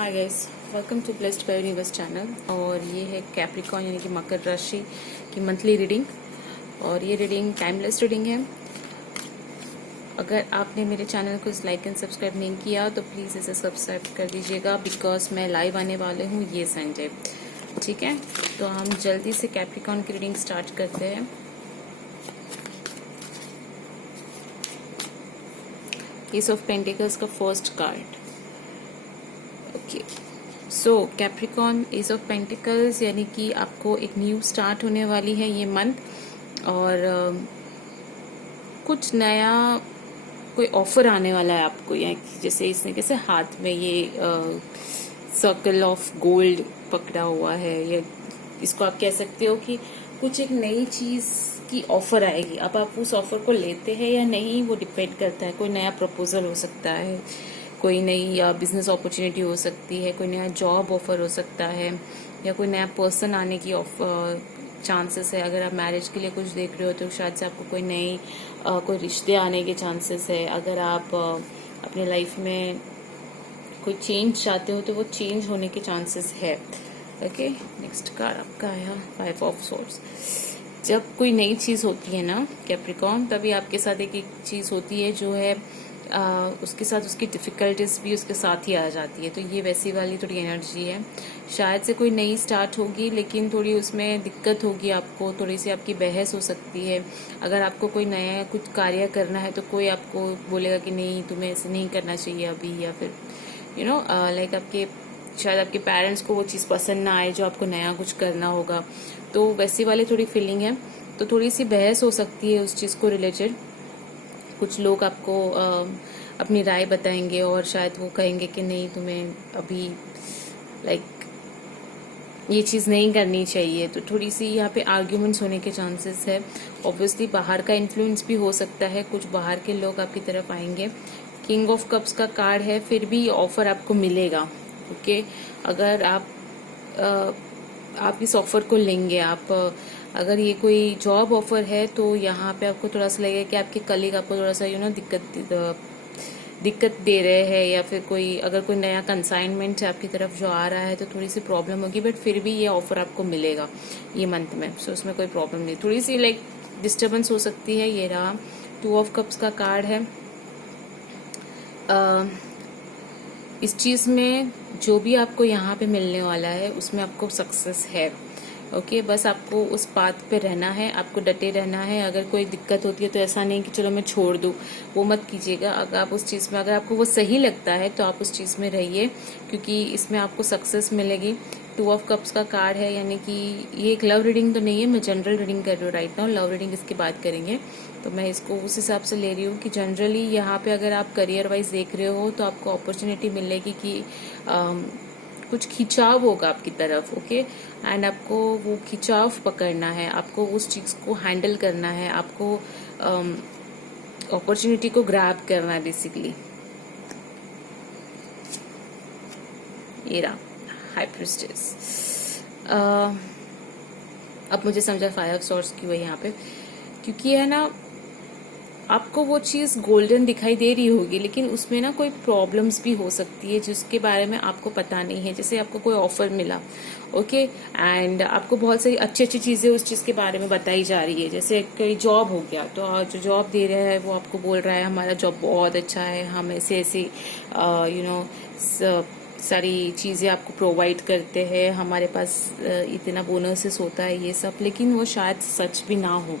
Hi guys, welcome to blessed by universe channel. और ये है कैप्रिकॉर्न यानी कि मकर राशि की मंथली रीडिंग। और ये रीडिंग टाइमलेस रीडिंग है। अगर आपने मेरे चैनल को लाइक एंड सब्सक्राइब नहीं किया तो प्लीज़ इसे सब्सक्राइब कर दीजिएगा, बिकॉज मैं लाइव आने वाले हूँ ये संडे। ठीक है, तो हम जल्दी से कैप्रिकॉर्न की रीडिंग स्टार्ट करते हैं। एस ऑफ पेंटिकल्स का first card. Okay, so Capricorn, S of pentacles यानी कि आपको एक न्यू स्टार्ट होने वाली है ये मंथ। और कुछ नया कोई ऑफर आने वाला है आपको, या जैसे इसने कैसे हाथ में ये सर्कल ऑफ गोल्ड पकड़ा हुआ है, या इसको आप कह सकते हो कि कुछ एक नई चीज की ऑफर आएगी। अब आप उस ऑफर को लेते हैं या नहीं वो डिपेंड करता है। कोई नया प्रपोजल हो सकता है, कोई नई बिजनेस अपॉर्चुनिटी हो सकती है, कोई नया जॉब ऑफर हो सकता है, या कोई नया पर्सन आने की चांसेस है। अगर आप मैरिज के लिए कुछ देख रहे हो तो शायद से आपको कोई नई कोई रिश्ते आने के चांसेस है। अगर आप अपने लाइफ में कोई चेंज चाहते हो तो वो चेंज होने के चांसेस है। ओके, नेक्स्ट कार्ड आपका आया 5 ऑफ सोर्ड्स। जब कोई नई चीज होती है ना कैप्रिकॉर्न, तभी आपके साथ एक चीज होती है जो है उसके साथ उसकी डिफिकल्टीज भी उसके साथ ही आ जाती है। तो ये वैसी वाली थोड़ी एनर्जी है। शायद से कोई नई स्टार्ट होगी, लेकिन थोड़ी उसमें दिक्कत होगी आपको, थोड़ी सी आपकी बहस हो सकती है। अगर आपको कोई नया कुछ कार्य करना है तो कोई आपको बोलेगा कि नहीं, तुम्हें ऐसे नहीं करना चाहिए अभी, या फिर लाइक आपके शायद आपके पेरेंट्स को वो चीज़ पसंद ना आए जो आपको नया कुछ करना होगा। तो वैसी वाली थोड़ी फीलिंग है। तो थोड़ी सी बहस हो सकती है उस चीज़ को रिलेटेड। कुछ लोग आपको अपनी राय बताएंगे और शायद वो कहेंगे कि नहीं, तुम्हें अभी लाइक ये चीज़ नहीं करनी चाहिए। तो थोड़ी सी यहाँ पे आर्ग्यूमेंट्स होने के चांसेस है। ऑब्वियसली बाहर का इन्फ्लुएंस भी हो सकता है, कुछ बाहर के लोग आपकी तरफ आएंगे। किंग ऑफ कप्स का कार्ड है, फिर भी ऑफर आपको मिलेगा। ओके, अगर आप इस ऑफर को लेंगे, आप अगर ये कोई जॉब ऑफर है तो यहाँ पे आपको थोड़ा सा लगेगा कि आपके कलीग आपको थोड़ा सा दिक्कत दे रहे हैं, या फिर कोई अगर कोई नया कंसाइनमेंट है आपकी तरफ जो आ रहा है तो थोड़ी सी प्रॉब्लम होगी। बट फिर भी ये ऑफर आपको मिलेगा ये मंथ में, सो उसमें कोई प्रॉब्लम नहीं। थोड़ी सी लाइक डिस्टर्बेंस हो सकती है। ये रहा 2 ऑफ कप्स का कार्ड है। इस चीज में जो भी आपको यहाँ पे मिलने वाला है उसमें आपको सक्सेस है। ओके, बस आपको उस बात पे रहना है, आपको डटे रहना है। अगर कोई दिक्कत होती है तो ऐसा नहीं कि चलो मैं छोड़ दूं, वो मत कीजिएगा। अगर आप उस चीज में, अगर आपको वो सही लगता है तो आप उस चीज में रहिए, क्योंकि इसमें आपको सक्सेस मिलेगी। 2 ऑफ कप्स का कार्ड है, यानी कि ये एक लव रीडिंग तो नहीं है, मैं जनरल रीडिंग कर रही हूँ राइट नाउ। लव रीडिंग इसकी बात करेंगे तो मैं इसको उस हिसाब से ले रही हूँ कि जनरली यहाँ पे अगर आप करियर वाइज देख रहे हो तो आपको अपॉर्चुनिटी मिलेगी कि कुछ खिंचाव होगा आपकी तरफ। ओके, एंड आपको वो खिंचाव पकड़ना है, आपको उस चीज को हैंडल करना है, आपको अपॉर्चुनिटी को ग्रैब करना है बेसिकली। ये रहा हाई प्रिस्टेस। अब मुझे समझा 5 ऑफ सॉर्ड्स की वही यहाँ पे, क्योंकि है ना आपको वो चीज गोल्डन दिखाई दे रही होगी, लेकिन उसमें ना कोई प्रॉब्लम्स भी हो सकती है जिसके बारे में आपको पता नहीं है। जैसे आपको कोई ऑफर मिला, ओके, एंड आपको बहुत सारी अच्छी अच्छी चीजें उस चीज के बारे में बताई जा रही है। जैसे कोई जॉब हो गया, तो जो जॉब दे रहा है वो आपको बोल रहा है हमारा जॉब बहुत अच्छा है, हम ऐसे ऐसे सारी चीजें आपको प्रोवाइड करते हैं, हमारे पास इतना बोनसेस होता है, ये सब। लेकिन वो शायद सच भी ना हो,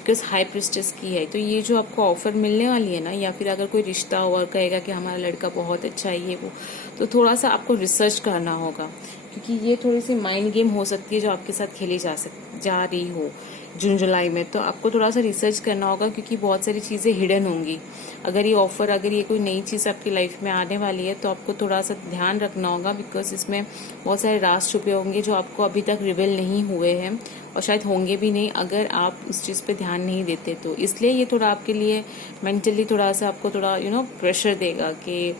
बिकॉज हाई प्रिस्टेस की है। तो ये जो आपको ऑफर मिलने वाली है ना, या फिर अगर कोई रिश्ता और कहेगा कि हमारा लड़का बहुत अच्छा है ये वो, तो थोड़ा सा आपको रिसर्च करना होगा, क्योंकि ये थोड़ी सी माइंड गेम हो सकती है जो आपके साथ खेली जा रही हो जून जुलाई में। तो आपको थोड़ा सा रिसर्च करना होगा, क्योंकि बहुत सारी चीजें हिडन होंगी। अगर ये ऑफर, अगर ये कोई नई चीज आपकी लाइफ में आने वाली है तो आपको थोड़ा सा ध्यान रखना होगा, बिकॉज इसमें बहुत सारे राज छुपे होंगे जो आपको अभी तक रिवील नहीं हुए हैं, और शायद होंगे भी नहीं अगर आप उस चीज पे ध्यान नहीं देते। तो इसलिए ये थोड़ा आपके लिए मेंटली थोड़ा सा आपको थोड़ा प्रेशर देगा कि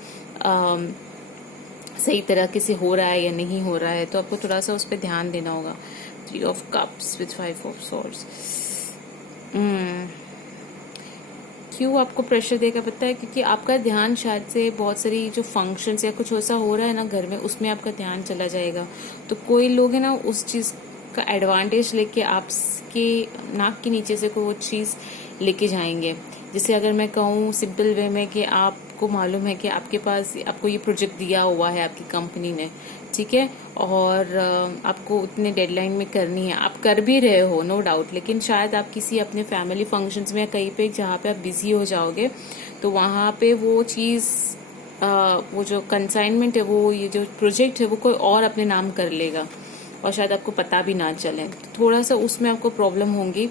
सही तरीके से हो रहा है या नहीं हो रहा है। तो आपको थोड़ा सा उस पर ध्यान देना होगा। 3 of cups with 5 of swords. क्यों आपको प्रेशर देगा पता है? क्योंकि आपका ध्यान शायद से बहुत सारी जो फंक्शंस या कुछ ऐसा हो रहा है ना घर में, उसमें आपका ध्यान चला जाएगा। तो कोई लोग है ना उस चीज़ का एडवांटेज लेके आपके नाक के नीचे से कोई वो चीज़ लेके जाएंगे। जैसे अगर मैं कहूँ सिंपल वे में कि आपको मालूम है कि आपके पास आपको ये प्रोजेक्ट दिया हुआ है आपकी कंपनी ने, ठीक है, और आपको उतने डेडलाइन में करनी है, आप कर भी रहे हो नो डाउट, लेकिन शायद आप किसी अपने फैमिली फंक्शंस में या कहीं पे जहाँ पे आप बिजी हो जाओगे तो वहाँ पे वो चीज़ वो जो कंसाइनमेंट है, वो ये जो प्रोजेक्ट है वो कोई और अपने नाम कर लेगा और शायद आपको पता भी ना चले। तो थोड़ा सा उसमें आपको प्रॉब्लम होगी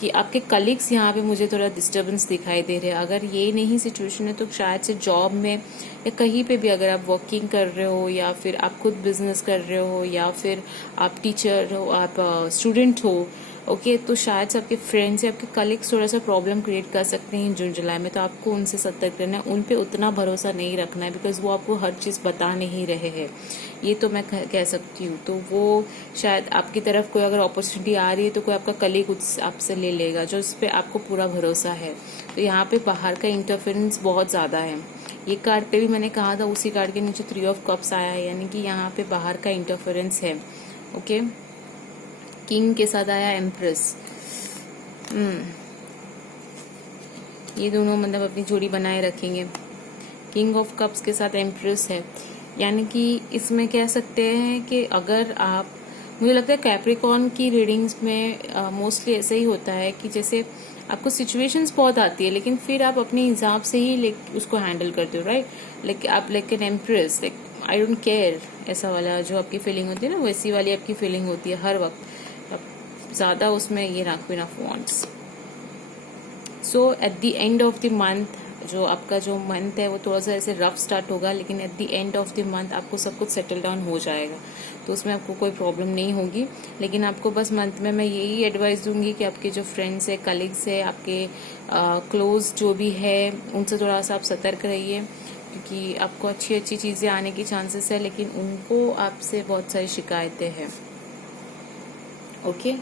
कि आपके कलीग्स यहाँ पे मुझे थोड़ा डिस्टर्बेंस दिखाई दे रहे हैं। अगर ये नहीं सिचुएशन है तो शायद से जॉब में या कहीं पे भी अगर आप वर्किंग कर रहे हो या फिर आप खुद बिजनेस कर रहे हो या फिर आप टीचर हो, आप स्टूडेंट हो, ओके, तो शायद से आपके फ्रेंड्स या आपके कलीग्स थोड़ा सा प्रॉब्लम क्रिएट कर सकते हैं जून जुलाई में। तो आपको उनसे सतर्क रहना है, उन पे उतना भरोसा नहीं रखना है, बिकॉज वो आपको हर चीज़ बता नहीं रहे हैं, ये तो मैं कह सकती हूँ। तो वो शायद आपकी तरफ कोई अगर अपॉर्चुनिटी आ रही है तो कोई आपका कलीग आपसे ले लेगा जो उस पर आपको पूरा भरोसा है। तो यहाँ पे बाहर का इंटरफेरेंस बहुत ज़्यादा है। ये कार्ड पे भी मैंने कहा था, उसी कार्ड के नीचे 3 ऑफ कप्स आया है, यानी कि यहाँ पे बाहर का इंटरफेरेंस है। ओके, किंग के साथ आया एम्प्रेस। ये दोनों मतलब अपनी जोड़ी बनाए रखेंगे। किंग ऑफ कप्स के साथ एम्प्रेस है, यानी कि इसमें कह सकते हैं कि अगर आप, मुझे लगता है कैप्रिकॉर्न की रीडिंग्स में मोस्टली ऐसा ही होता है कि जैसे आपको सिचुएशंस बहुत आती है लेकिन फिर आप अपने हिसाब से ही उसको हैंडल करते हो, राइट। लाइक आप like an empress, like I don't care, ऐसा वाला जो आपकी फीलिंग होती है ना, वैसी वाली आपकी फीलिंग होती है हर वक्त। ज़्यादा उसमें ये ना queen of wands. So at the end of the month, जो आपका जो मंथ है वो थोड़ा सा ऐसे रफ स्टार्ट होगा, लेकिन at the end of the month आपको सब कुछ सेटल डाउन हो जाएगा, तो उसमें आपको कोई प्रॉब्लम नहीं होगी। लेकिन आपको बस मंथ में मैं यही एडवाइस दूंगी कि आपके जो फ्रेंड्स है, कलीग्स है, आपके क्लोज जो भी है, उनसे थोड़ा सा आप सतर्क रहिए, क्योंकि आपको अच्छी अच्छी चीज़ें आने की चांसेस है, लेकिन उनको आपसे बहुत सारी शिकायतें हैं। ओके,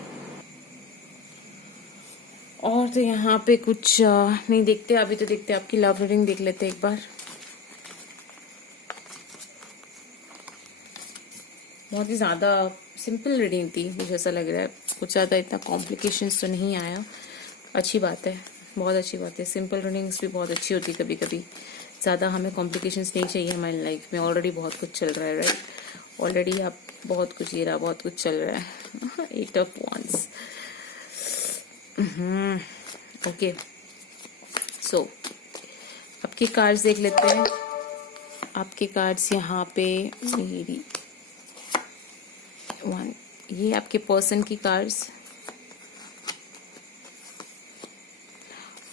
और तो यहाँ पे कुछ नहीं देखते अभी, तो देखते आपकी लव रीडिंग देख लेते एक बार। बहुत ही ज़्यादा सिंपल रीडिंग थी, मुझे ऐसा लग रहा है, कुछ ज़्यादा इतना कॉम्प्लिकेशंस तो नहीं आया। अच्छी बात है, बहुत अच्छी बात है। सिंपल रीडिंग्स भी बहुत अच्छी होती कभी कभी, ज़्यादा हमें कॉम्प्लिकेशंस नहीं चाहिए हमारी लाइफ में। ऑलरेडी बहुत कुछ चल रहा है, राइट, ऑलरेडी आप बहुत कुछ, ये रहा बहुत कुछ चल रहा है। 8 ऑफ वॉन्ड्स। ओके, सो आपके कार्ड्स देख लेते हैं। आपके कार्ड्स यहाँ पे मेरी 1, ये आपके पर्सन की कार्ड्स,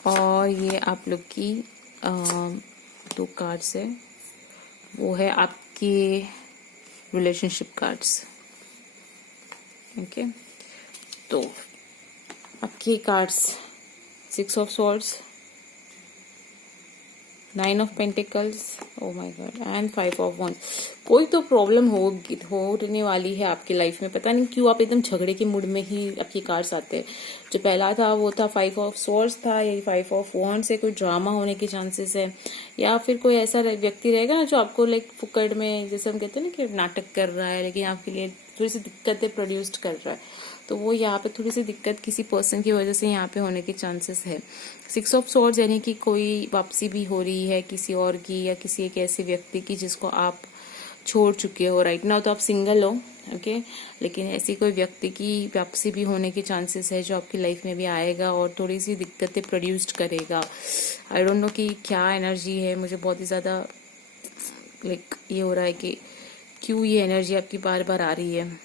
और ये आप लोग की 2 कार्ड्स है, वो है आपके रिलेशनशिप कार्ड्स। ओके, तो आपके cards 6 of swords, 9 of pentacles, oh my God, and 5 of wands. कोई तो प्रॉब्लम होने वाली है आपकी लाइफ में, पता नहीं क्यों आप एकदम झगड़े के मूड में ही आपके कार्ड्स आते हैं। जो पहला था वो था 5 ऑफ सॉर्ड्स था, यही 5 ऑफ वॉन्ड्स से कोई ड्रामा होने के चांसेस है, या फिर कोई ऐसा व्यक्ति रहेगा ना जो आपको लाइक फुकड़ में, जैसे हम कहते हैं ना कि नाटक कर रहा है लेकिन आपके लिए थोड़ी सी दिक्कतें प्रोड्यूस कर रहा है। तो वो यहाँ पे थोड़ी सी दिक्कत किसी पर्सन की वजह से यहाँ पे होने के चांसेस है। 6 ऑफ सॉर्ड्स यानी कि कोई वापसी भी हो रही है किसी और की, या किसी एक ऐसे व्यक्ति की जिसको आप छोड़ चुके हो राइट नाउ। तो आप सिंगल हो, ओके, लेकिन ऐसी कोई व्यक्ति की वापसी भी होने के चांसेस है जो आपकी लाइफ में भी आएगा और थोड़ी सी दिक्कतें प्रोड्यूस करेगा। आई डोंट नो कि क्या एनर्जी है, मुझे बहुत ही ज़्यादा लाइक ये हो रहा है कि क्यों ये एनर्जी आपकी बार बार आ रही है।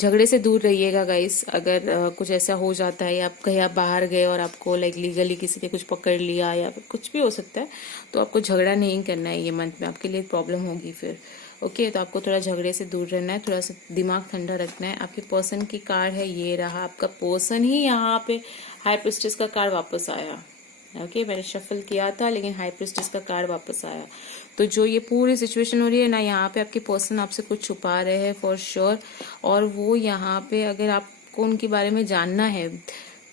झगड़े से दूर रहिएगा गाइस। अगर कुछ ऐसा हो जाता है, या आप कहीं आप बाहर गए और आपको लाइक लीगली किसी ने कुछ पकड़ लिया या फिर कुछ भी हो सकता है, तो आपको झगड़ा नहीं करना है ये मंथ में, आपके लिए प्रॉब्लम होगी फिर। ओके, तो आपको थोड़ा झगड़े से दूर रहना है, थोड़ा सा दिमाग ठंडा रखना है। आपके पर्सन की कार्ड है, ये रहा आपका पर्सन ही यहाँ पे हाई प्रिस्टेस का कार्ड वापस आया। ओके, मैंने शफल किया था लेकिन हाई प्रिस्टेस का कार्ड वापस आया। तो जो ये पूरी सिचुएशन हो रही है ना, यहाँ पे आपके पर्सन आपसे कुछ छुपा रहे हैं फॉर श्योर। और वो यहाँ पे अगर आपको उनके बारे में जानना है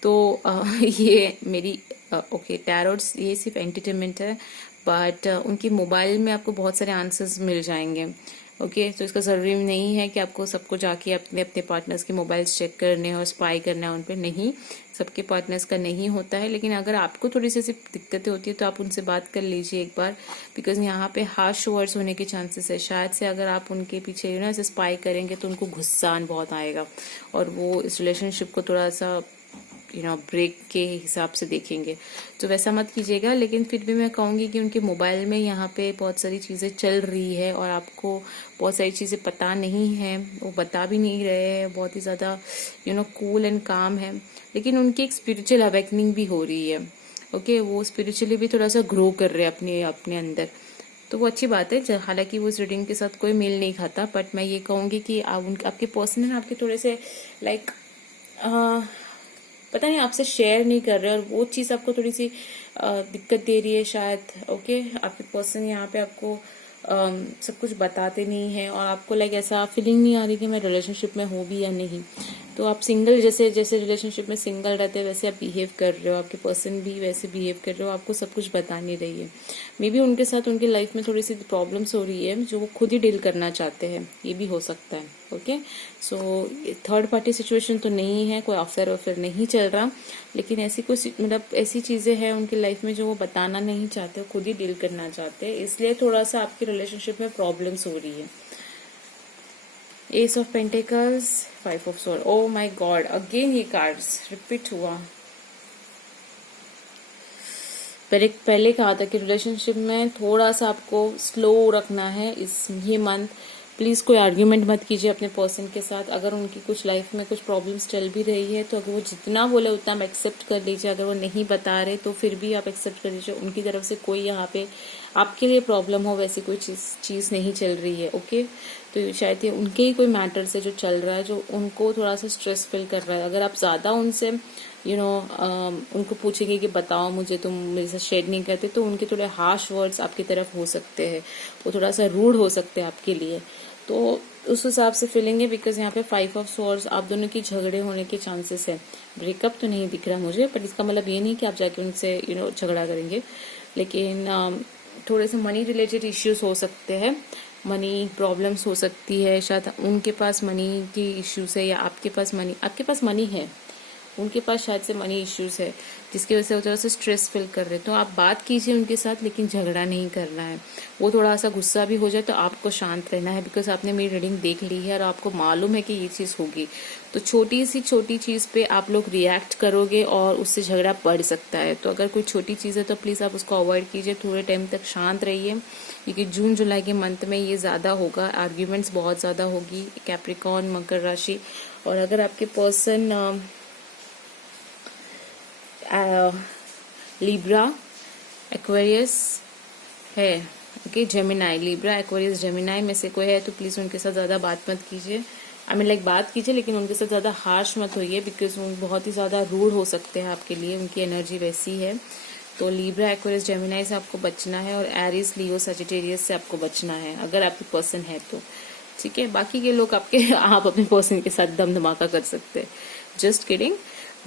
तो ये मेरी ओके टैरोट्स ये सिर्फ एंटरटेनमेंट है, बट उनकी मोबाइल में आपको बहुत सारे आंसर्स मिल जाएंगे। ओके तो इसका ज़रूरी नहीं है कि आपको सबको जाके अपने अपने पार्टनर्स के मोबाइल्स चेक करने और स्पाई करना है उन पर, नहीं, सबके पार्टनर्स का नहीं होता है। लेकिन अगर आपको थोड़ी सी दिक्कतें होती है तो आप उनसे बात कर लीजिए एक बार, बिकॉज यहाँ पे हार्श वर्ड्स होने के चांसेस है। शायद से अगर आप उनके पीछे ऐसे स्पाई करेंगे तो उनको गुस्सा बहुत आएगा और वो इस रिलेशनशिप को थोड़ा सा ब्रेक के हिसाब से देखेंगे, तो वैसा मत कीजिएगा। लेकिन फिर भी मैं कहूँगी कि उनके मोबाइल में यहाँ पे बहुत सारी चीज़ें चल रही है और आपको बहुत सारी चीज़ें पता नहीं है, वो बता भी नहीं रहे हैं, बहुत ही ज़्यादा कूल एंड काम है। लेकिन उनकी एक स्पिरिचुअल अवेकनिंग भी हो रही है। ओके वो स्पिरिचुअली भी थोड़ा सा ग्रो कर रहे हैं अपने अपने अंदर, तो वो अच्छी बात है। हालांकि वो इस रीडिंग के साथ कोई मेल नहीं खाता, बट मैं ये कहूँगी कि आपके पर्सन है आपके थोड़े से लाइक पता नहीं आपसे शेयर नहीं कर रहे और वो चीज़ आपको थोड़ी सी दिक्कत दे रही है शायद। ओके आपके पर्सन यहाँ पे आपको सब कुछ बताते नहीं है और आपको लाइक ऐसा फीलिंग नहीं आ रही कि मैं रिलेशनशिप में हूँ भी या नहीं। तो आप सिंगल जैसे जैसे रिलेशनशिप में सिंगल रहते हैं वैसे आप बिहेव कर रहे हो, आपके पर्सन भी वैसे बिहेव कर रहे हो, आपको सब कुछ बता नहीं रही है। मे बी उनके साथ उनकी लाइफ में थोड़ी सी प्रॉब्लम्स हो रही है जो वो खुद ही डील करना चाहते हैं, ये भी हो सकता है। Okay so third party situation तो नहीं है, कोई अफेयर वफेयर नहीं चल रहा, लेकिन ऐसी कुछ मतलब ऐसी चीज़ें हैं उनकी लाइफ में जो वो बताना नहीं चाहते, खुद ही डील करना चाहते हैं, इसलिए थोड़ा सा आपकी रिलेशनशिप में प्रॉब्लम्स हो रही है। S of pentacles, 5 of sword, oh my God again ये कार्ड्स रिपीट हुआ। पहले कहा था कि रिलेशनशिप में थोड़ा सा आपको स्लो रखना है ये मंथ। प्लीज़ कोई आर्ग्यूमेंट मत कीजिए अपने पर्सन के साथ। अगर उनकी कुछ लाइफ में कुछ प्रॉब्लम्स चल भी रही है तो अगर वो जितना बोले उतना आप एक्सेप्ट कर लीजिए। अगर वो नहीं बता रहे तो फिर भी आप एक्सेप्ट कर लीजिए। उनकी तरफ से कोई यहाँ पे आपके लिए प्रॉब्लम हो वैसी कोई चीज़ नहीं चल रही है। ओके तो शायद ये उनके ही कोई मैटर से जो चल रहा है जो उनको थोड़ा सा स्ट्रेस फील कर रहा है। अगर आप ज़्यादा उनसे उनको पूछेंगे कि बताओ मुझे, तुम मेरे साथ शेयर नहीं करते, तो उनके थोड़े हार्श वर्ड्स आपकी तरफ हो सकते हैं, वो थोड़ा सा रूड हो सकते हैं आपके लिए। तो उस हिसाब से फीलिंग है, बिकॉज यहाँ पे 5 ऑफ स्वॉर्ड्स आप दोनों की झगड़े होने के चांसेस है। ब्रेकअप तो नहीं दिख रहा मुझे, पर इसका मतलब ये नहीं कि आप जाके उनसे झगड़ा करेंगे, लेकिन थोड़े से मनी रिलेटेड इश्यूज हो सकते हैं, मनी प्रॉब्लम्स हो सकती है। शायद उनके पास मनी की इश्यूज है या आपके पास मनी है, उनके पास शायद से मनी इश्यूज है जिसकी वजह से वो थोड़ा सा स्ट्रेस फील कर रहे हैं। तो आप बात कीजिए उनके साथ, लेकिन झगड़ा नहीं करना है। वो थोड़ा सा गुस्सा भी हो जाए तो आपको शांत रहना है, बिकॉज आपने मेरी रीडिंग देख ली है और आपको मालूम है कि ये चीज़ होगी। तो छोटी चीज़ पे आप लोग रिएक्ट करोगे और उससे झगड़ा बढ़ सकता है। तो अगर कोई छोटी चीज़ है तो प्लीज़ आप उसको अवॉइड कीजिए, थोड़े टाइम तक शांत रहिए, क्योंकि जून जुलाई के मंथ में ये ज़्यादा होगा, आर्ग्यूमेंट्स बहुत ज़्यादा होगी। कैप्रिकॉर्न, मकर राशि, और अगर आपके पर्सन लीब्रा, एक्वेरियस है, okay, Gemini, Libra, Aquarius, Gemini में से कोई है तो प्लीज़ उनके साथ ज़्यादा बात मत कीजिए। बात कीजिए लेकिन उनके साथ ज़्यादा हार्श मत होइए, बिकॉज वो बहुत ही ज़्यादा रूड हो सकते हैं आपके लिए, उनकी एनर्जी वैसी है। तो लीब्रा, एक्वेरियस, जेमिनाई से आपको बचना है, और एरिस, लियो, सजिटेरियस से आपको बचना है अगर आपके पर्सन है तो, ठीक है। बाकी के लोग आप अपने पर्सन के साथ दम धमाका कर सकते हैं, जस्ट किडिंग।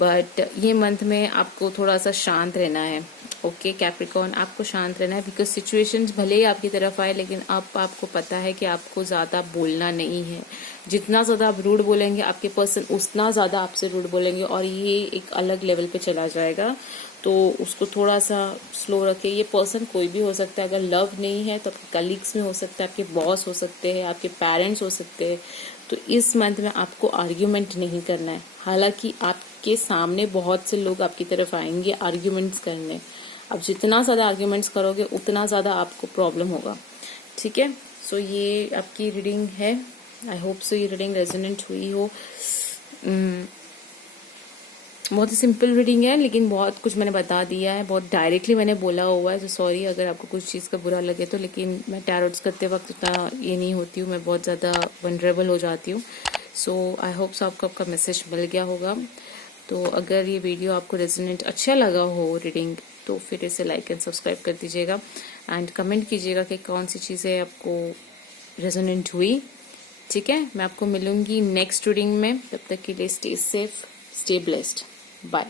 बट ये मंथ में आपको थोड़ा सा शांत रहना है। ओके कैप्रिकॉर्न, आपको शांत रहना है, बिकॉज सिचुएशंस भले ही आपकी तरफ आए, लेकिन अब आपको पता है कि आपको ज़्यादा बोलना नहीं है। जितना ज़्यादा आप रूड बोलेंगे आपके पर्सन उतना ज़्यादा आपसे रूड बोलेंगे, और ये एक अलग लेवल पे चला जाएगा। तो उसको थोड़ा सा स्लो रखें। ये पर्सन कोई भी हो सकता है, अगर लव नहीं है तो आपके कलीग्स में हो सकता है, आपके बॉस हो सकते हैं, आपके पेरेंट्स हो सकते हैं। तो इस मंथ में आपको आर्ग्यूमेंट नहीं करना है। हालांकि आपके सामने बहुत से लोग आपकी तरफ आएंगे आर्ग्यूमेंट्स करने, अब जितना ज़्यादा आर्ग्यूमेंट्स करोगे उतना ज़्यादा आपको प्रॉब्लम होगा, ठीक है। सो ये आपकी रीडिंग है, आई होप सो ये रीडिंग रेजोनेंट हुई हो। बहुत ही सिंपल रीडिंग है, लेकिन बहुत कुछ मैंने बता दिया है, बहुत डायरेक्टली मैंने बोला हुआ है, तो सॉरी अगर आपको कुछ चीज़ का बुरा लगे तो। लेकिन मैं टैरोट्स करते वक्त उतना ये नहीं होती हूँ, मैं बहुत ज़्यादा वनरेबल हो जाती हूँ। सो आई होप सो आपका मैसेज मिल गया होगा। तो अगर ये वीडियो आपको रेजोनेंट अच्छा लगा हो रीडिंग, तो फिर इसे लाइक एंड सब्सक्राइब कर दीजिएगा, एंड कमेंट कीजिएगा कि कौन सी चीज़ें आपको रेजोनेंट हुई, ठीक है। मैं आपको मिलूंगी नेक्स्ट रीडिंग में, तब तक के लिए stay safe, stay blessed, bye.